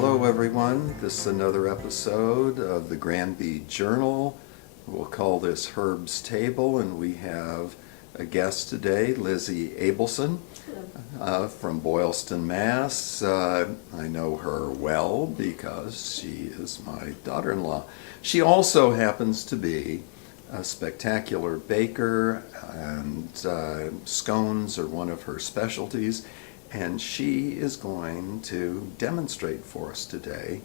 Hello everyone, this is another episode of the Granby Journal. We'll call this Herb's Table, and we have a guest today, Lizzie Abelson from Boylston, Mass. I know her well because she is my daughter-in-law. She also happens to be a spectacular baker, and scones are one of her specialties. And she is going to demonstrate for us today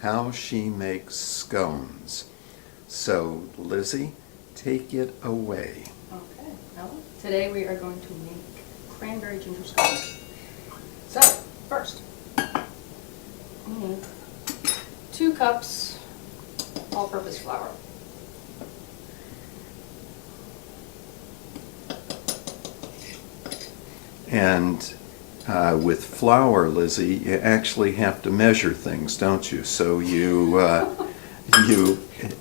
how she makes scones. So, Lizzie, take it away. Okay, well, today we are going to make cranberry ginger scones. So, first, we need 2 cups all-purpose flour. And with flour, Lizzie, you actually have to measure things, don't you? So you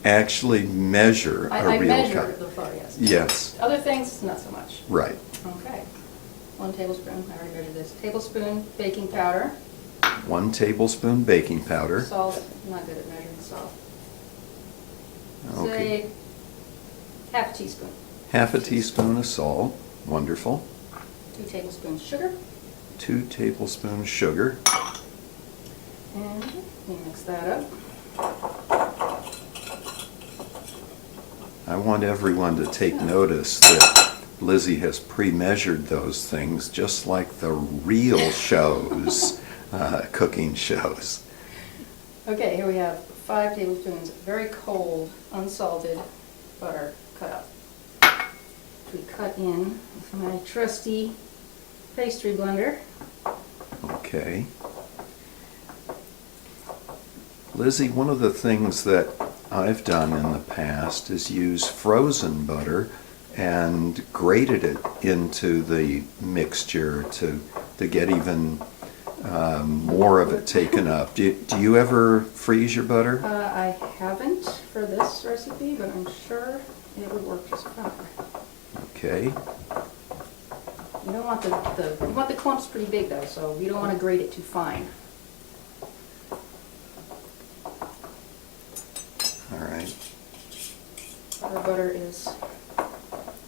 actually measure a I real measure cup. the flour, yes. Yes. Other things, not so much. Right. Okay. 1 tablespoon, I already measured this. Tablespoon baking powder. 1 tablespoon baking powder. Salt, I'm not good at measuring salt. Okay. Say half a teaspoon. Half a teaspoon of salt. Wonderful. 2 tablespoons sugar. 2 tablespoons sugar. And we mix that up. I want everyone to take notice that Lizzie has pre-measured those things just like the real shows, cooking shows. Okay, here we have 5 tablespoons very cold, unsalted butter cut up. We cut in with my trusty pastry blender. Okay. Lizzie, one of the things that I've done in the past is use frozen butter and grated it into the mixture to get even more of it taken up. Do you ever freeze your butter? I haven't for this recipe, but I'm sure it would work just fine. Okay. You don't want you want the clumps pretty big though, so you don't want to grate it too fine. All right. Our butter is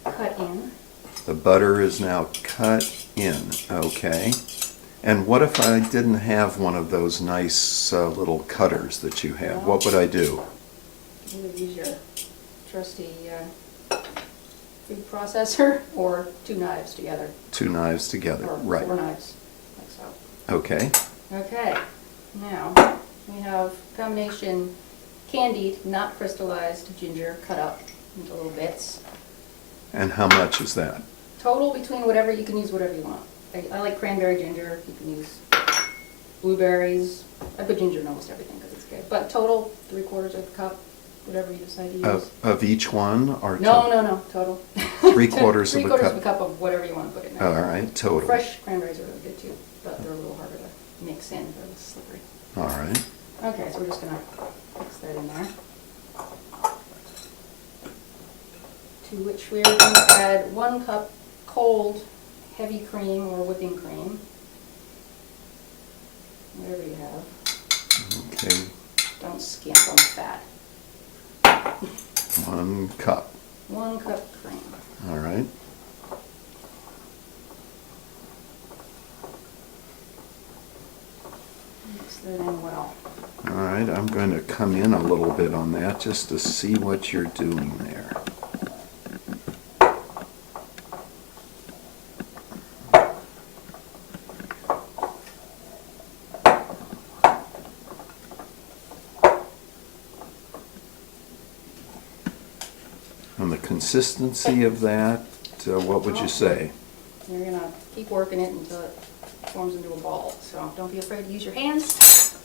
cut in. The butter is now cut in. Okay. And what if I didn't have one of those nice little cutters that you have? What would I do? You would use your trusty food processor or 2 knives together. 2 knives together, Or right. 4 knives, like so. Okay. Okay, now we have combination candied, not crystallized ginger cut up into little bits. And how much is that? Total between whatever, you can use whatever you want. I like cranberry ginger, you can use blueberries. I put ginger in almost everything because it's good. But total, 3/4 of a cup, whatever you decide to use. Of each one, or No, total. 3/4 of a cup? 3/4 of a cup of whatever you want to put in there. All right, total. Fresh cranberries are really good too, but they're a little harder to mix in, they're a little slippery. All right. Okay, so we're just gonna mix that in there. To which we're going to add 1 cup cold heavy cream or whipping cream. Whatever you have. Okay. Don't skimp on the fat. 1 cup. 1 cup cream. All right. Mix that in well. All right, I'm going to come in a little bit on that just to see what you're doing there. And the consistency of that, what would you say? You're going to keep working it until it forms into a ball. So don't be afraid to use your hands.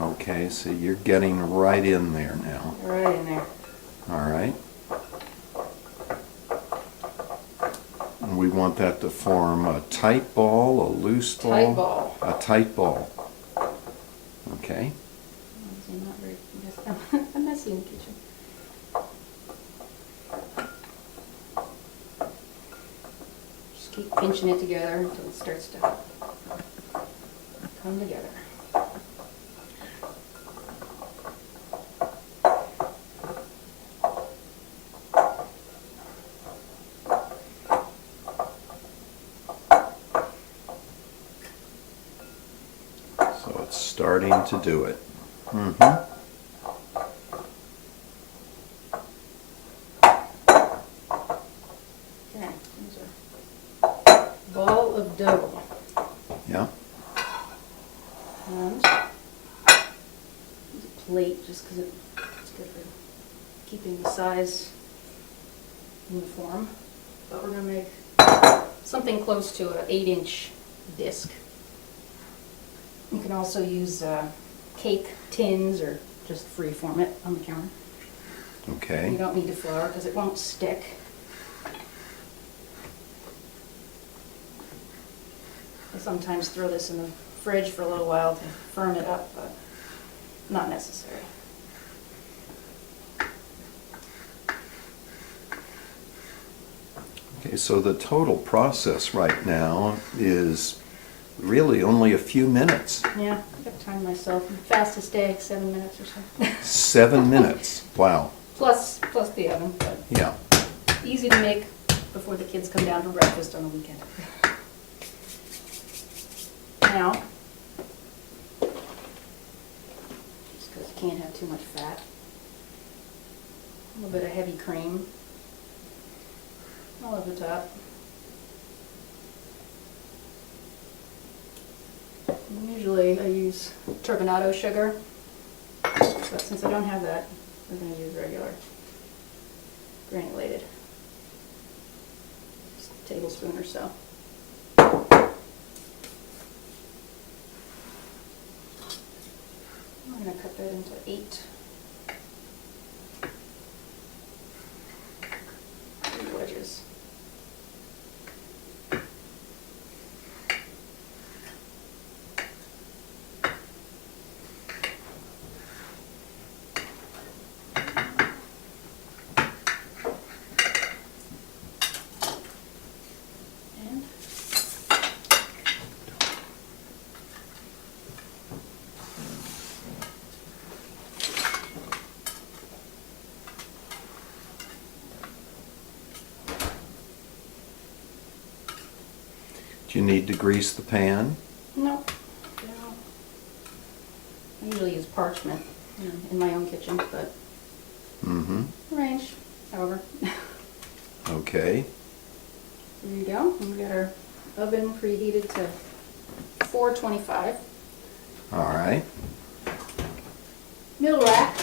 Okay, so you're getting right in there now. Right in there. All right. And we want that to form a tight ball, a loose ball? Tight ball. A tight ball. Okay. I'm not very, I'm messy in the kitchen. Just keep pinching it together until it starts to come together. starting to do it. Mm-hmm. Okay, here's our ball of dough. Yeah. And use a plate just because it's good for keeping the size uniform. But we're going to make something close to an 8-inch disc. You can also use cake tins or just free form it on the counter. Okay. You don't need to flour because it won't stick. I sometimes throw this in the fridge for a little while to firm it up, but not necessary. Okay, so the total process right now is really only a few minutes. Yeah, I got time myself. Fastest day, 7 minutes or so. 7 minutes. Wow. plus the oven, but Yeah. easy to make before the kids come down for breakfast on the weekend. Now, just because you can't have too much fat, a little bit of heavy cream all over the top. Usually I use turbinado sugar, but since I don't have that, we're going to use regular granulated. Just a tablespoon or so. I'm going to cut that into 8 wedges. Do you need to grease the pan? No, no. I usually use parchment in my own kitchen, but Mm-hmm. range, however. Okay. There you go. And we got our oven preheated to 425. All right. Middle rack,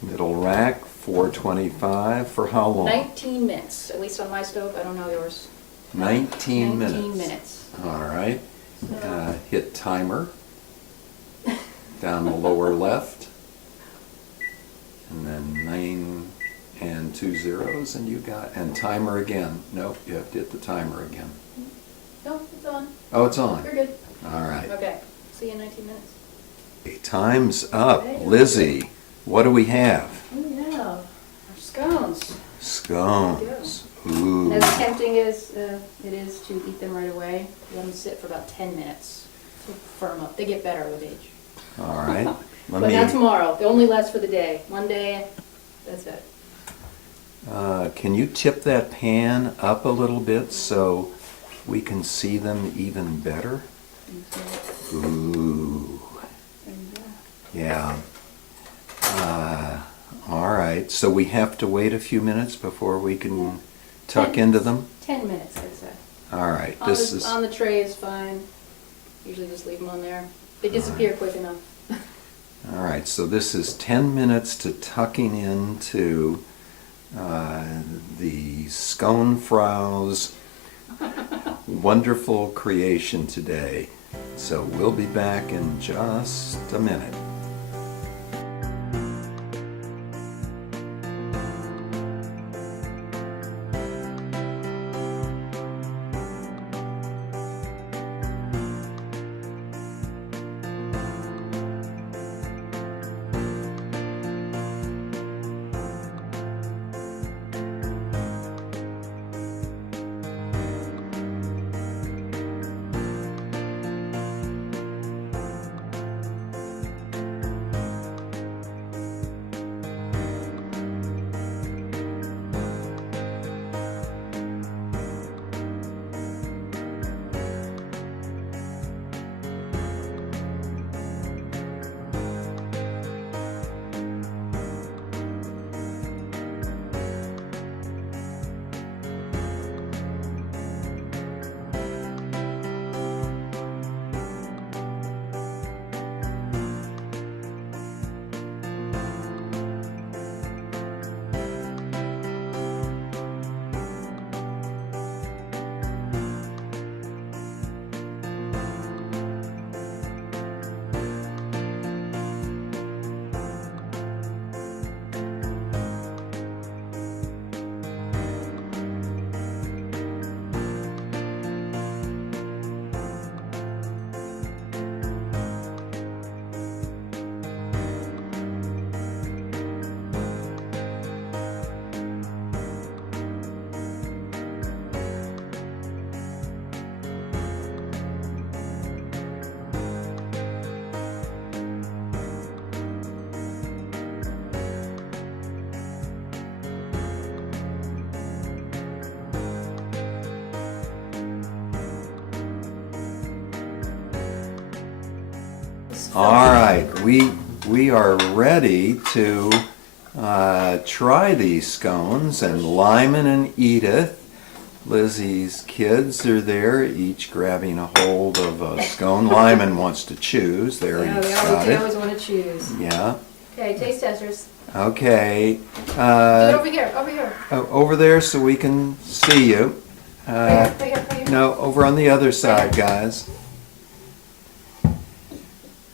Middle rack, 425. For how long? 19 minutes, at least on my stove. I don't know yours. 19 minutes. 19 minutes. All right. So- Hit timer down the lower left. And then 9 and 2 zeros, and you got, and timer again. Nope, you have to hit the timer again. No, it's on. Oh, it's on. You're good. All right. Okay. See you in 19 minutes. Okay, time's up. Lizzie, what do we have? We have our scones. Scones. Ooh. As tempting as it is to eat them right away, let them sit for about 10 minutes to firm up. They get better with age. All right. Let But me. not tomorrow. They only last for the day. One day, that's it. Can you tip that pan up a little bit so we can see them even better? Ooh. There you go. Yeah. All right. So we have to wait a few minutes before we can tuck into them? 10 minutes, I'd say. All right. On This the, is. on the tray is fine. Usually just leave them on there. They disappear quick enough. All right. So this is 10 minutes to tucking into the Scone Frau's wonderful creation today. So we'll be back in just a minute. All right, we are ready to try these scones, and Lyman and Edith, Lizzie's kids, are there, each grabbing a hold of a scone. Lyman wants to choose. There, Yeah, he's they got always it. want to choose. Yeah. Okay, taste testers. Okay. Do it over here, over here. Over there so we can see you. Right here, right here. No, over on the other side, guys.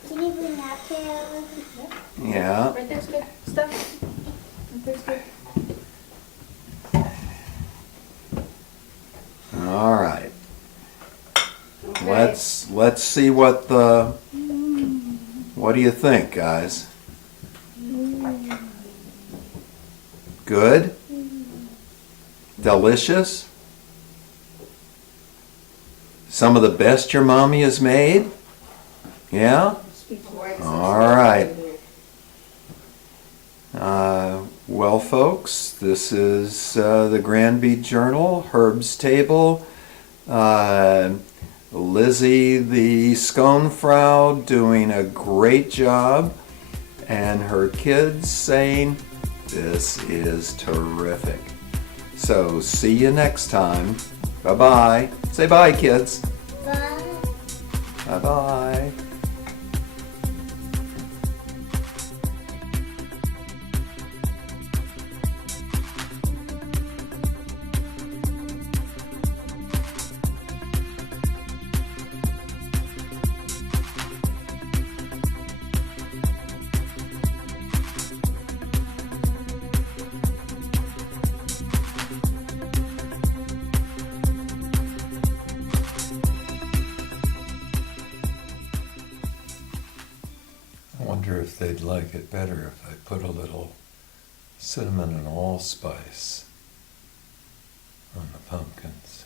Can you bring that tail? Yeah. Right there's good stuff. Right there's good. All right. Okay. Let's see what do you think, guys? Good? Delicious? Some of the best your mommy has made? Yeah? All right. Well, folks, this is the Granby Journal, Herb's Table. Lizzie, the scone frau, doing a great job, and her kids saying, "This is terrific." So, see you next time. Bye-bye. Say bye, kids. Bye. Bye-bye. I wonder if they'd like it better if I put a little cinnamon and allspice on the pumpkins.